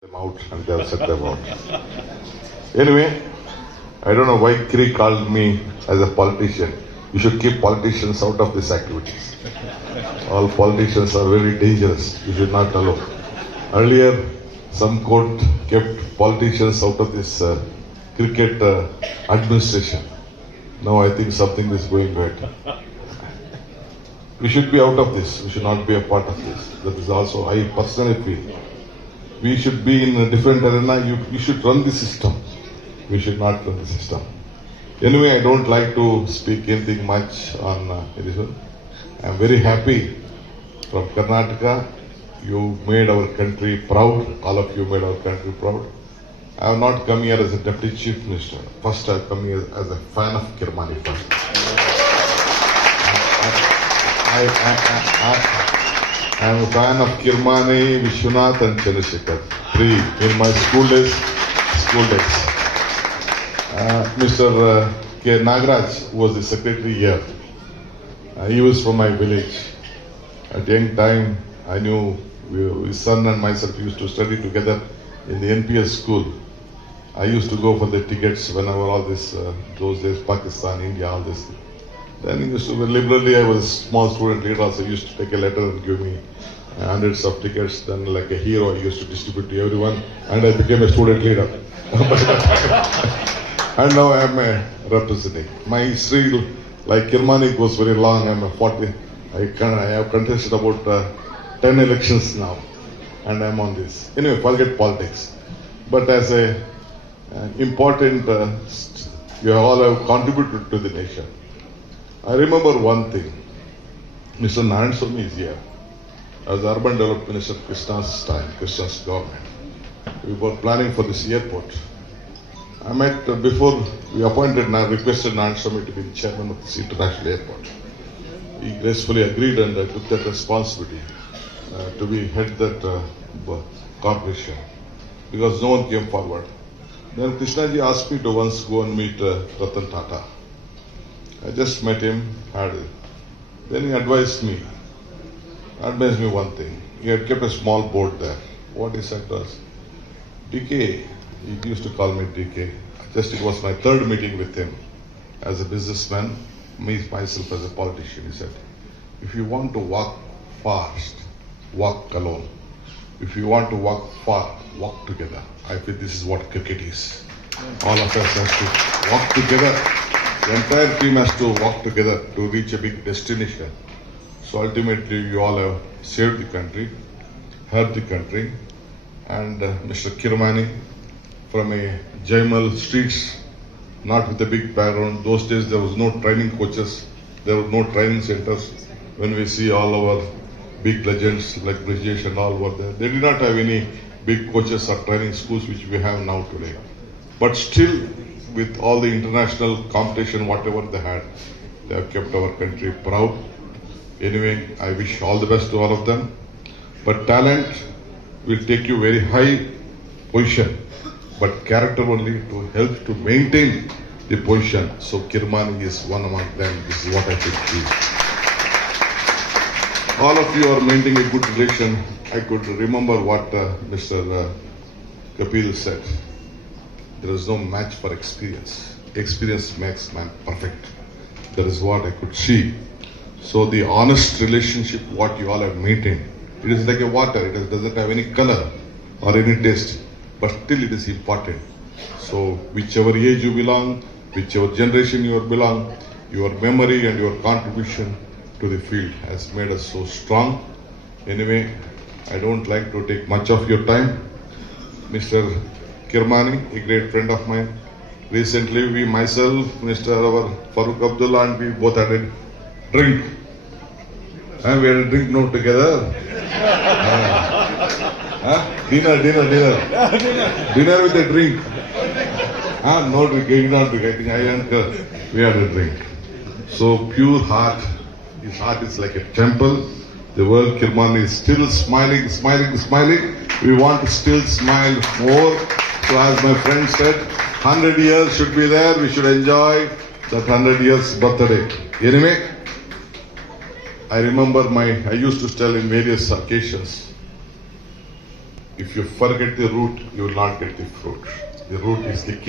them out and they have set them out. Anyway, I don't know why Kiri called me as a politician. You should keep politicians out of these activities. All politicians are very dangerous. You should not allow. Earlier, some court kept politicians out of this cricket administration. Now I think something is going right. We should be out of this. We should not be a part of this. That is also, I personally feel. We should be in a different arena. You should run the system. We should not run the system. Anyway, I don't like to speak anything much on this one. I am very happy from Karnataka. You made our country proud. All of you made our country proud. I have not come here as a deputy chief minister. First, I have come here as a fan of Kirmani first. I am a fan of Kirmani, Vishwanath and Chandrasekhar. Three in my school days. Mr. K. Nagaraj was the secretary here. He was from my village. At young time, I knew his son and myself used to study together in the NPS school. I used to go for the tickets whenever all this, those days, Pakistan, India, all this. Then he used to, liberally, I was a small student leader, also used to take a letter and give me hundreds of tickets. Then like a hero, I used to distribute to everyone, and I became a student leader. And now I am representing. My history, like Kirmani, goes very long. I am a 40. I have contested about 10 elections now, and I am on this. Anyway, forget politics. But as a important, you all have contributed to the nation. I remember one thing. Mr. Narayanaswamy is here. As Urban Development Minister Krishna's time, Krishna's government. We were planning for this airport. I met, before we appointed, requested Narayanaswamy to be the chairman of this international airport. He gracefully agreed and I took that responsibility to be head that corporation because no one came forward. Then Krishnaji asked me to once go and meet Ratan Tata. I just met him, then he advised me one thing. He had kept a small board there. What he said was, DK, he used to call me DK. It was my third meeting with him as a businessman, myself as a politician. He said, if you want to walk fast, walk alone. If you want to walk far, walk together. I feel this is what cricket is. All of us have to walk together. The entire team has to work together to reach a big destination. So ultimately, you all have saved the country, helped the country, and Mr. Kirmani from a Jaimal streets, not with a big background. Those days there was no training coaches, there were no training centers. When we see all our big legends like Brijesh and all were there, they did not have any big coaches or training schools which we have now today. But still, with all the international competition, whatever they had, they have kept our country proud. Anyway, I wish all the best to all of them. But talent will take you very high position, but character only to help to maintain the position. So Kirmani is one among them. This is what I think. All of you are maintaining a good relation. I could remember what Mr. Kapil said. There is no match for experience. Experience makes man perfect. That is what I could see. So the honest relationship, what you all have maintained, it is like a water. It doesn't have any color or any taste, but still it is important. So whichever age you belong, whichever generation you belong, your memory and your contribution to the field has made us so strong. Anyway, I don't like to take much of your time. Mr. Kirmani, a great friend of mine. Recently, we myself, Mr. Farooq Abdullah, and we both had a drink. And we had a drink now together. Dinner. Dinner with a drink. No drink, not drink. I think I and her, we had a drink. So pure heart. His heart is like a temple. The world Kirmani is still smiling. We want to still smile more. So as my friend said, 100 years should be there. We should enjoy that 100 years birthday. Anyway, I remember I used to tell in various occasions, If you forget the root, you will not get the fruit. The root is the key.